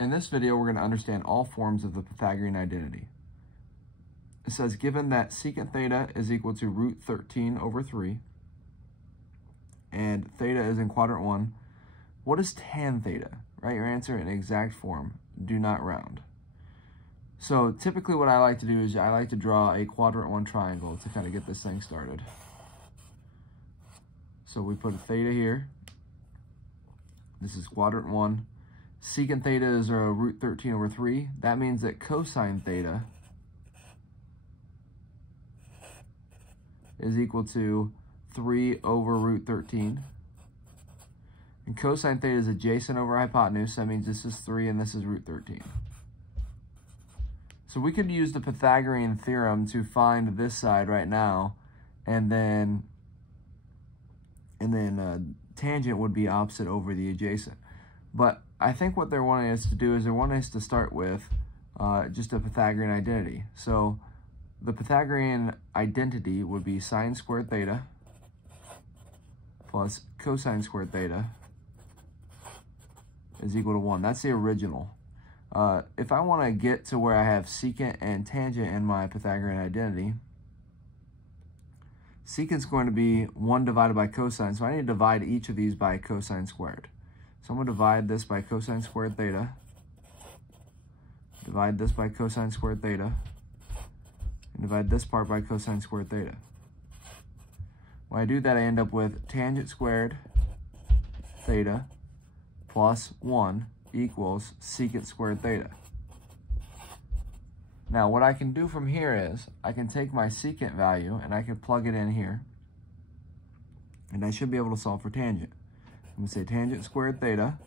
In this video, we're going to understand all forms of the Pythagorean identity. It says, given that secant theta is equal to root 13 over 3, and theta is in quadrant 1, what is tan theta? Write your answer in exact form. Do not round. So typically what I like to do is I like to draw a quadrant 1 triangle to kind of get this thing started. So we put a theta here. This is quadrant 1. Secant theta is root 13 over 3. That means that cosine theta is equal to 3 over root 13. And cosine theta is adjacent over hypotenuse. That means this is 3 and this is root 13. So we could use the Pythagorean theorem to find this side right now, and then tangent would be opposite over the adjacent. But I think what they're wanting us to do is they're wanting us to start with just a Pythagorean identity. So the Pythagorean identity would be sine squared theta plus cosine squared theta is equal to 1. That's the original. If I want to get to where I have secant and tangent in my Pythagorean identity, secant is going to be 1 divided by cosine, so I need to divide each of these by cosine squared. So I'm going to divide this by cosine squared theta, divide this by cosine squared theta, and divide this part by cosine squared theta. When I do that, I end up with tangent squared theta plus 1 equals secant squared theta. Now what I can do from here is I can take my secant value and I can plug it in here, and I should be able to solve for tangent. I'm going to say tangent squared theta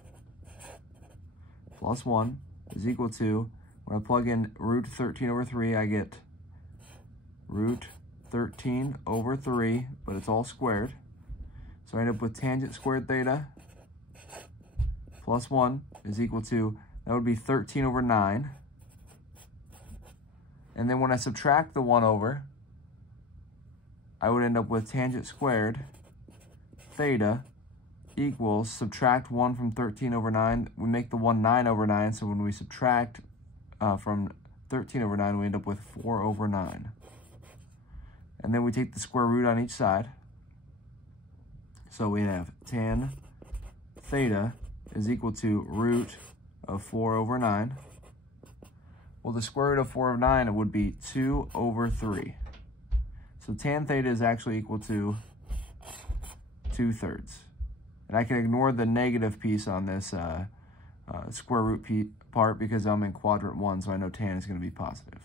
plus 1 is equal to, when I plug in root 13 over 3, I get root 13 over 3, but it's all squared. So I end up with tangent squared theta plus 1 is equal to, that would be 13 over 9. And then when I subtract the 1 over, I would end up with tangent squared theta equals, subtract 1 from 13 over 9, we make the 1 9 over 9, so when we subtract from 13 over 9, we end up with 4 over 9. And then we take the square root on each side. So we have tan theta is equal to root of 4 over 9. Well, the square root of 4 over 9 would be 2 over 3. So tan theta is actually equal to 2/3. And I can ignore the negative piece on this square root part because I'm in quadrant 1, so I know tan is going to be positive.